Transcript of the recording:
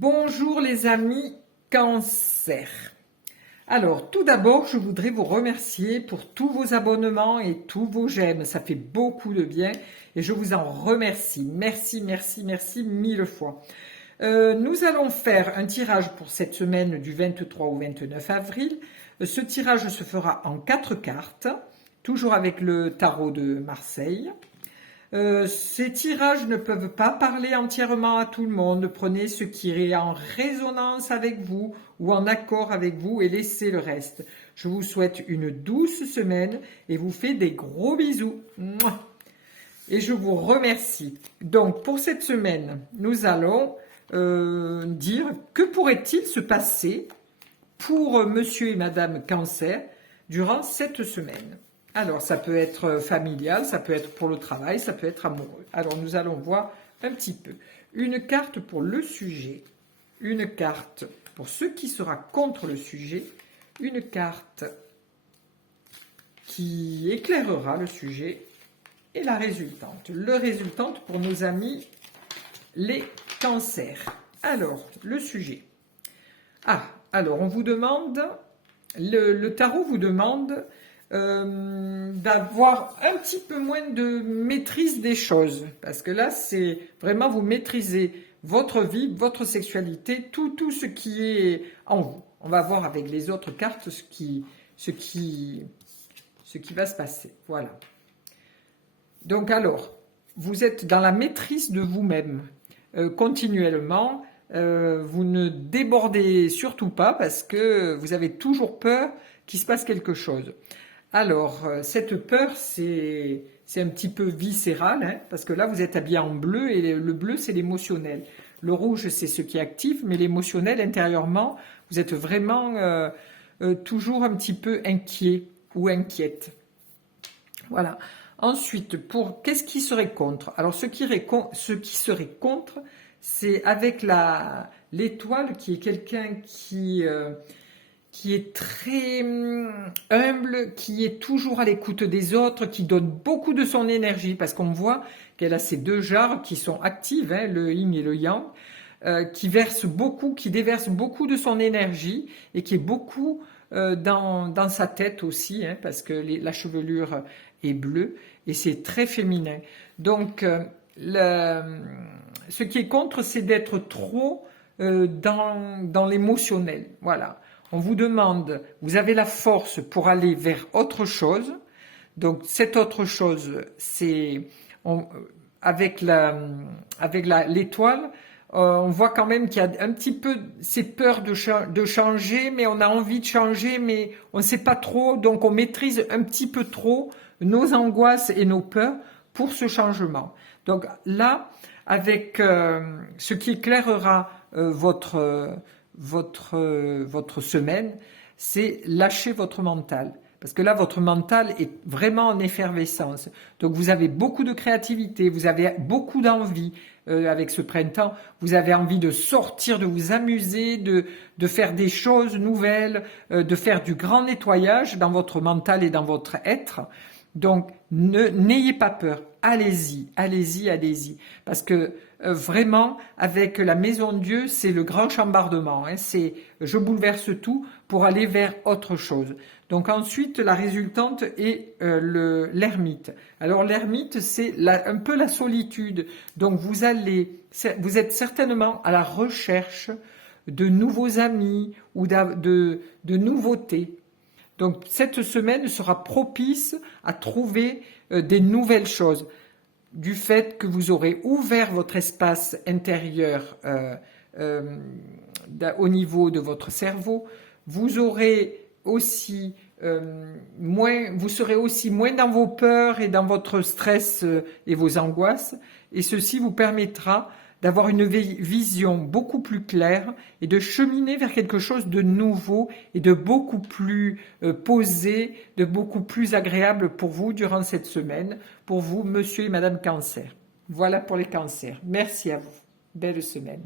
Bonjour les amis Cancer. Alors tout d'abord je voudrais vous remercier pour tous vos abonnements et tous vos j'aime. Ça fait beaucoup de bien et je vous en remercie. Merci, merci, merci mille fois. Nous allons faire un tirage pour cette semaine du 23 au 29 avril. Ce tirage se fera en 4 cartes, toujours avec le tarot de Marseille. Ces tirages ne peuvent pas parler entièrement à tout le monde. Prenez ce qui est en résonance avec vous ou en accord avec vous et laissez le reste. Je vous souhaite une douce semaine et vous fais des gros bisous. Mouah. Et je vous remercie. Donc pour cette semaine, nous allons dire que pourrait-il se passer pour monsieur et madame Cancer durant cette semaine. Alors, ça peut être familial, ça peut être pour le travail, ça peut être amoureux. Alors, nous allons voir un petit peu. Une carte pour le sujet, une carte pour ce qui sera contre le sujet, une carte qui éclairera le sujet et la résultante. Le résultante pour nos amis les cancers. Alors, le sujet. Alors, on vous demande, le tarot vous demande d'avoir un petit peu moins de maîtrise des choses. Parce que là, c'est vraiment vous maîtrisez votre vie, votre sexualité, tout ce qui est en vous. On va voir avec les autres cartes ce qui va se passer. Voilà. Donc alors, vous êtes dans la maîtrise de vous-même continuellement. Vous ne débordez surtout pas parce que vous avez toujours peur qu'il se passe quelque chose. Alors, cette peur, c'est un petit peu viscéral, hein, parce que là, vous êtes habillé en bleu, et le bleu, c'est l'émotionnel. Le rouge, c'est ce qui est actif, mais l'émotionnel, intérieurement, vous êtes vraiment toujours un petit peu inquiet ou inquiète. Voilà. Ensuite, qu'est-ce qui serait contre? Alors, ce qui serait contre, c'est avec l'étoile, qui est quelqu'un qui est très humble, qui est toujours à l'écoute des autres, qui donne beaucoup de son énergie, parce qu'on voit qu'elle a ces deux jarres qui sont actives, hein, le yin et le yang, qui déverse beaucoup de son énergie et qui est beaucoup dans sa tête aussi, hein, parce que la chevelure est bleue et c'est très féminin. Donc, ce qui est contre, c'est d'être trop dans l'émotionnel. Voilà. On vous demande, vous avez la force pour aller vers autre chose. Donc, cette autre chose, c'est avec l'étoile, on voit quand même qu'il y a un petit peu ces peurs de changer, mais on a envie de changer, mais on ne sait pas trop. Donc, on maîtrise un petit peu trop nos angoisses et nos peurs pour ce changement. Donc là, avec ce qui éclairera votre semaine, c'est lâcher votre mental. Parce que là, votre mental est vraiment en effervescence. Donc, vous avez beaucoup de créativité, vous avez beaucoup d'envie avec ce printemps. Vous avez envie de sortir, de vous amuser, de faire des choses nouvelles, de faire du grand nettoyage dans votre mental et dans votre être. Donc, n'ayez pas peur. Allez-y, allez-y, allez-y. Parce que vraiment, avec la Maison de Dieu, c'est le grand chambardement. Hein, c'est je bouleverse tout pour aller vers autre chose. Donc ensuite, la résultante est l'ermite. Alors l'ermite, c'est un peu la solitude. Donc vous êtes certainement à la recherche de nouveaux amis ou de nouveautés. Donc cette semaine sera propice à trouver des nouvelles choses. Du fait que vous aurez ouvert votre espace intérieur au niveau de votre cerveau, vous aurez aussi vous serez aussi moins dans vos peurs et dans votre stress et vos angoisses, et ceci vous permettra d'avoir une vision beaucoup plus claire et de cheminer vers quelque chose de nouveau et de beaucoup plus posé, de beaucoup plus agréable pour vous durant cette semaine, pour vous, monsieur et madame Cancer. Voilà pour les cancers. Merci à vous. Belle semaine.